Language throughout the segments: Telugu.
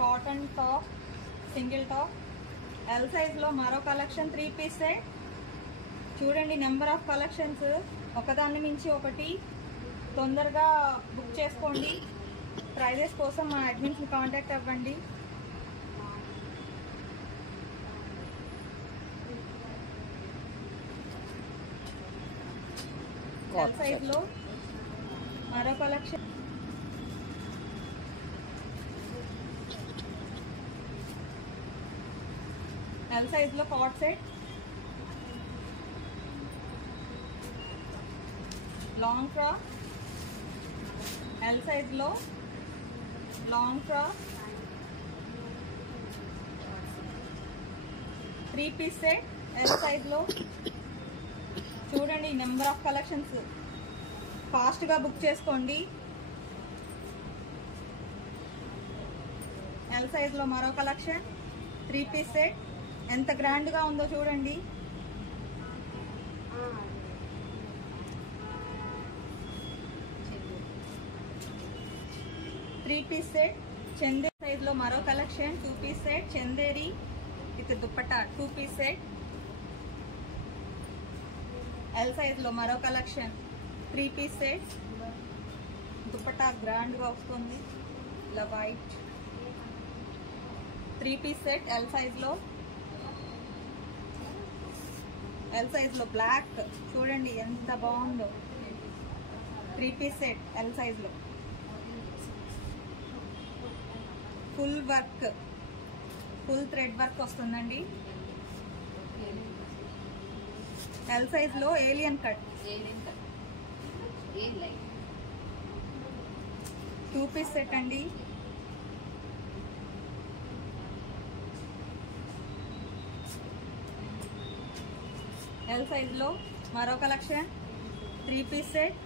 Cotton top, single top. L సైజ్లో మరో కలెక్షన్ 3 పీస్ సెట్. చూడండి నెంబర్ ఆఫ్ కలెక్షన్స్, ఒకదాన్ని మించి ఒకటి. తొందరగా బుక్ చేసుకోండి. ప్రైజెస్ కోసం మా అడ్మిన్స్ని కాంటాక్ట్ అవ్వండి. ఎల్ సైజ్లో మరో కలెక్షన్. ఎల్ సైజ్లో coat set, long frock. L సైజ్లో long frock 3 piece set. L సైజ్లో చూడండి నెంబర్ ఆఫ్ కలెక్షన్స్, ఫాస్ట్గా బుక్ చేసుకోండి. ఎల్ సైజ్లో మరో కలెక్షన్ 3 పీస్ సెట్. ఎంత గ్రాండ్గా ఉందో చూడండి. Three piece set. చందేరి సైజ్లో మరో collection 2 piece set. Chanderi with dupatta 2 piece set. L సైజ్లో మరో కలెక్షన్ 3 పీస్ సెట్. దుప్పట్టా గ్రాండ్గా వస్తుంది, ఇలా వైట్ 3 పీస్ సెట్. ఎల్ సైజ్లో. ఎల్ సైజ్లో బ్లాక్ చూడండి ఎంత బాగుందో, 3 పీస్ సెట్. ఎల్ సైజ్లో full work, full thread work వస్తుందండి. ఎల్ సైజ్లో ఏలియన్ కట్ 2 పీస్ సెట్ అండి. ఎల్ సైజ్లో మరో కలెక్షన్ 3 పీస్ సెట్.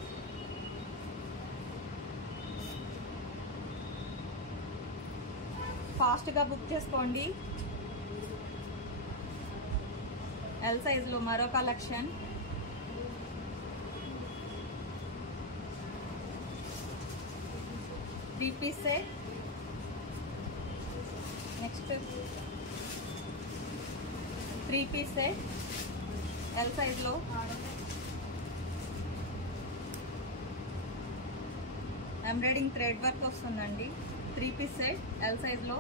ఫాస్ట్గా బుక్ చేసుకోండి. ఎల్ సైజ్లో మరో collection 3 piece set. Next 3 piece set. L సైజ్లో ఎంబ్రాయిడింగ్ థ్రెడ్ వర్క్ వస్తుందండి. 3 పీస్ సెట్. ఎల్ సైజ్లో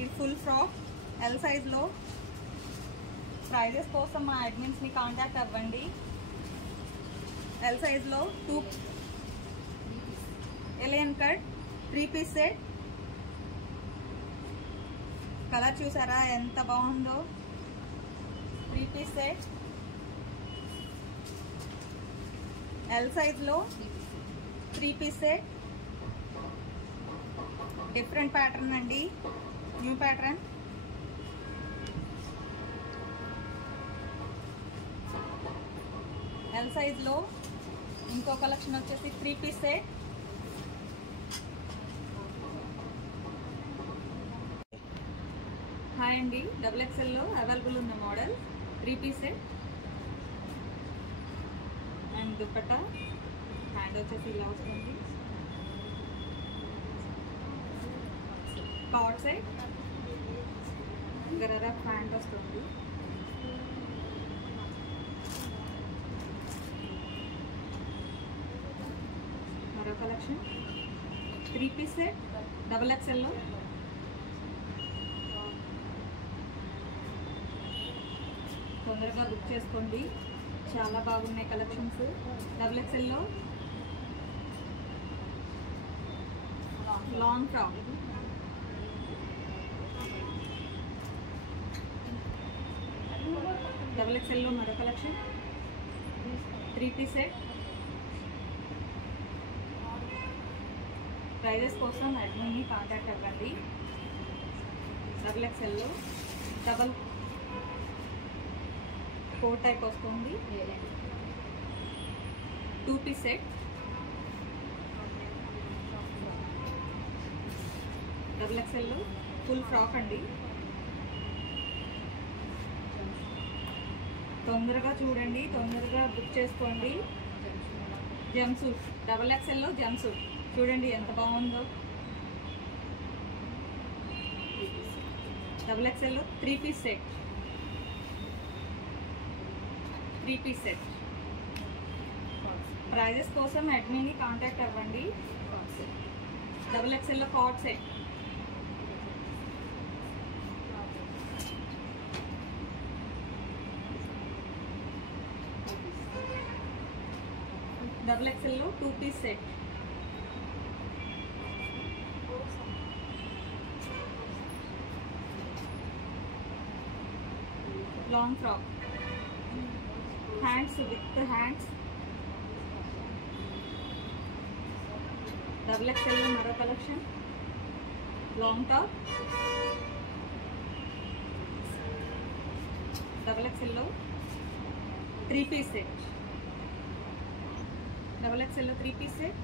ఇది ఫుల్ ఫ్రాక్. ఎల్ సైజ్లో. ప్రైజెస్ కోసం మా అడ్మిన్స్ని కాంటాక్ట్ అవ్వండి. ఎల్ సైజ్లో 2 A-line cut 3 piece set. Colour చూసారా ఎంత బాగుందో, 3 పీస్ సెట్. ఎల్ సైజ్లో 3 పీస్ సెట్. డిఫరెంట్ ప్యాటర్న్ అండి, న్యూ ప్యాటర్న్. ఎల్ సైజ్లో ఇంకో కలెక్షన్ వచ్చేసి 3 పీస్ సెట్. హాయ్ అండి, XXLలో అవైలబుల్ ఉన్న model 3 piece set. And dupatta hand వచ్చేసి ఇలా వస్తుంది. కాట్ సెట్ గరారా ప్యాంట్ వస్తుంది. మరో కలెక్షన్ 3 పీస్ సెట్ XXLలో. తొందరగా బుక్ చేసుకోండి, చాలా బాగున్నాయి కలెక్షన్స్. XXLలో లాంగ్ ఫ్రాక్ XXLలో మరో కలెక్షన్ 3 పీస్ సెట్. ప్రైజెస్ కోసం అడ్మిన్ని కాంటాక్ట్ అవ్వండి. XXLలో డబల్ కోట్ టైప్ వస్తుంది, 2 piece set. XXL full frock అండి. తొందరగా చూడండి, తొందరగా బుక్ చేసుకోండి. జంప్ సూట్ XXLలో జంప్ సూట్ చూడండి ఎంత బాగుందో. Double XL 3 piece set, 3 piece set. Prices కోసం అడ్మిన్ని కాంటాక్ట్ అవ్వండి. డబుల్ ఎక్స్ఎల్లో కార్డ్ సెట్, డబుల్ ఎక్స్ఎల్లో 2 piece set, long frock, hands with hands. Double ఎక్స్ఎల్లో మరో కలెక్షన్, లాంగ్ టాప్. డబుల్ ఎక్స్ఎల్లో 3 పీస్ సెట్, డబుల్ ఎక్స్ఎల్లో 3 పీస్ సెట్.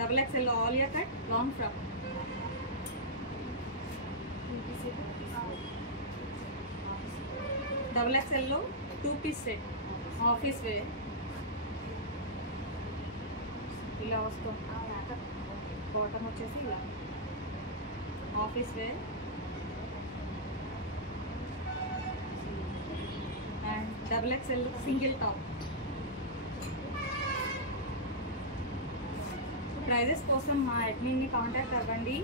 డబుల్ ఎక్స్ఎల్లో Alia cut long frock. Double ఎక్స్ఎల్లో 2 పీస్ సెట్, ఆఫీస్ వేర్. ఇలా వస్తాం, బాటమ్ వచ్చేసి ఇలా office wear. And double XL single top. Prices కోసం మా అడ్మిన్ని కాంటాక్ట్ అవ్వండి.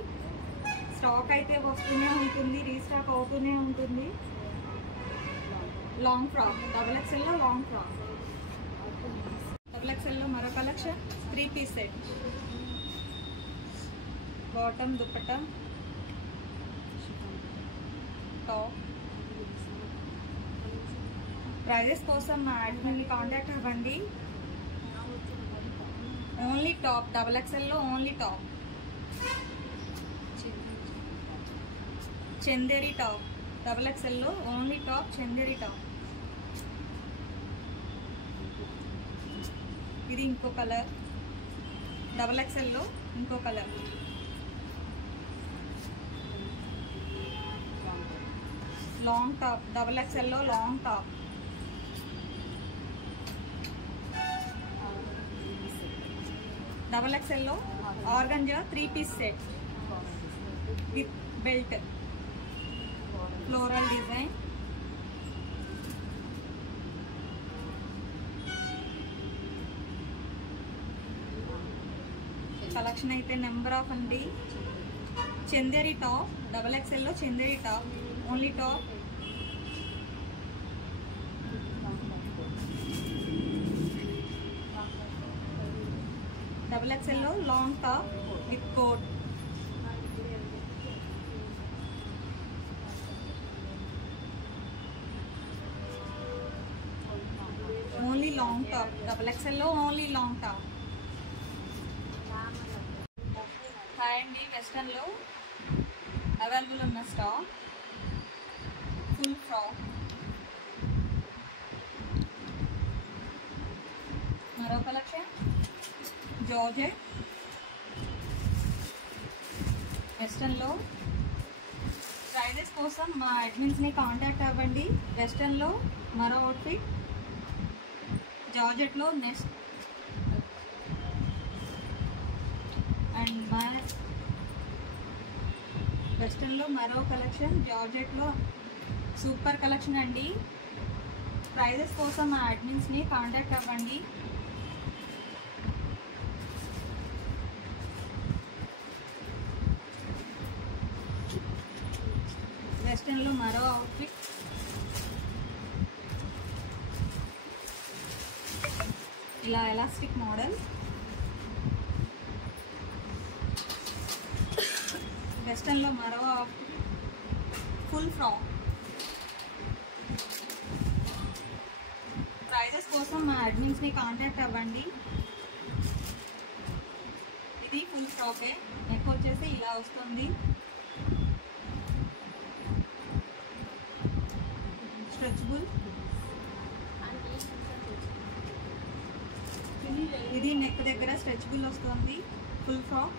స్టాక్ అయితే వస్తూనే ఉంటుంది, రీస్టాక్ అవుతూనే ఉంటుంది. లాంగ్ ఫ్రాక్, డబుల్ ఎక్స్ఎల్లో లాంగ్ ఫ్రాక్. డబుల్ ఎక్స్ఎల్లో మరో collection 3 piece set, bottom dupatta top. Prices కోసం మా అడ్మిన్ని కాంటాక్ట్ అవ్వండి. ఓన్లీ టాప్, డబుల్ ఎక్స్ఎల్లో only top. Chanderi top, double ఎక్స్ఎల్లో ఓన్లీ టాప్, చందేరి టాప్. ఇది ఇంకో కలర్, డబుల్ ఎక్స్ఎల్లో ఇంకో కలర్. లాంగ్ టాప్, డబుల్ ఎక్స్ఎల్లో లాంగ్ టాప్. డబుల్ ఎక్స్ఎల్లో organza 3 piece set with belt, floral design. Collection అయితే నెంబర్ ఆఫ్ అండి. చందేరి టాప్, డబుల్ ఎక్స్ఎల్లో Chanderi top, only top. Double ఎక్స్ఎల్లో long top with coat. Only long top, double ఎక్స్ఎల్లో ఓన్లీ లాంగ్ టాప్. హాయ్ అండి, వెస్టర్న్లో అవైలబుల్ ఉన్న స్టాక్ ఫుల్ ఫ్రాక్. మరో కలెక్షన్ జార్జెట్ వెస్టర్న్లో. ప్రైజెస్ కోసం మా అడ్మిన్స్ని కాంటాక్ట్ అవ్వండి. వెస్టర్న్లో మరో అవుట్ఫిట్, జార్జెట్లో నెక్స్ట్. అండ్ మా వెస్టర్న్లో మరో కలెక్షన్, జార్జెట్లో సూపర్ కలెక్షన్ అండి. ప్రైజెస్ కోసం మా అడ్మిన్స్ని కాంటాక్ట్ అవ్వండి. వెస్టర్న్లో మరో అవుట్ఫిట్, ఇలా ఎలాస్టిక్ మోడల్. వెస్టర్న్లో మరో అవుట్ఫిట్ ఫుల్ ఫ్రాక్. ప్రైజెస్ కోసం మా అడ్మిన్స్ని కాంటాక్ట్ అవ్వండి. ఇది ఫుల్ ఫ్రాకే, నెక్ వచ్చేసి ఇలా వస్తుంది. స్ట్రెచబుల్, ఇది నెక్ దగ్గర స్ట్రెచబుల్ వస్తుంది. Full frock.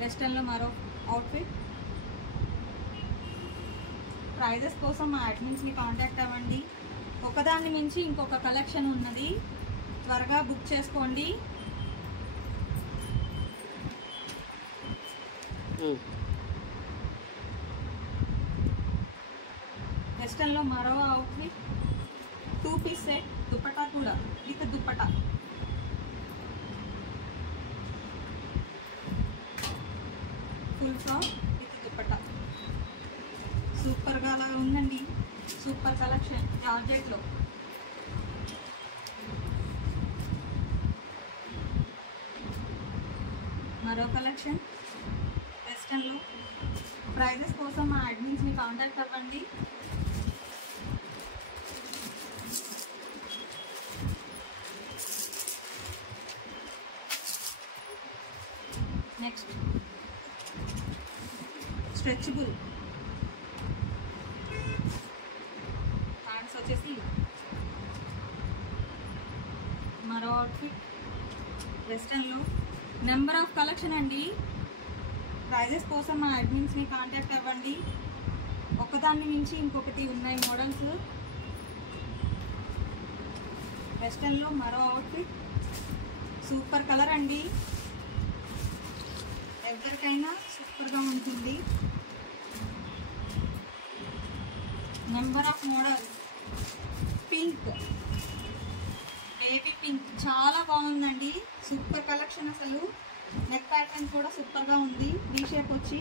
వెస్టర్న్లో మరో అవుట్ఫిట్. ప్రైజెస్ కోసం మా అడ్మిన్స్ని కాంటాక్ట్ అవ్వండి. ఒకదాన్ని మించి ఇంకొక కలెక్షన్ ఉన్నది, త్వరగా బుక్ చేసుకోండి. వెస్టర్న్లో మరో అవుట్ఫిట్ 2 పీస్ సెట్, దుపట్టా కూడా with dupatta. Full frock with dupatta సూపర్గా అలా ఉందండి. సూపర్ కలెక్షన్ జార్జెట్లో. మరో కలెక్షన్ వెస్టర్న్లో. ప్రైజెస్ కోసం మా అడ్మిన్స్ని కాంటాక్ట్ అవ్వండి. నెక్స్ట్ స్ట్రెచబుల్ హ్యాండ్స్ వచ్చేసి మరో అవుట్ఫిట్ వెస్టర్న్లో. నెంబర్ ఆఫ్ కలెక్షన్ అండి. ప్రైజెస్ కోసం మా అడ్మిన్స్ని కాంటాక్ట్ అవ్వండి. ఒకదాన్ని మించి ఇంకొకటి ఉన్నాయి మోడల్స్. వెస్టర్న్లో మరో అవుట్ఫిట్ సూపర్ కలర్ అండి. ఎవరికైనా సూపర్గా ఉంటుంది. Number of models. Pink, baby pink చాలా బాగుందండి. సూపర్ కలెక్షన్ అసలు. నెక్ ప్యాటర్న్ కూడా సూపర్గా ఉంది. 3 షేప్ వచ్చి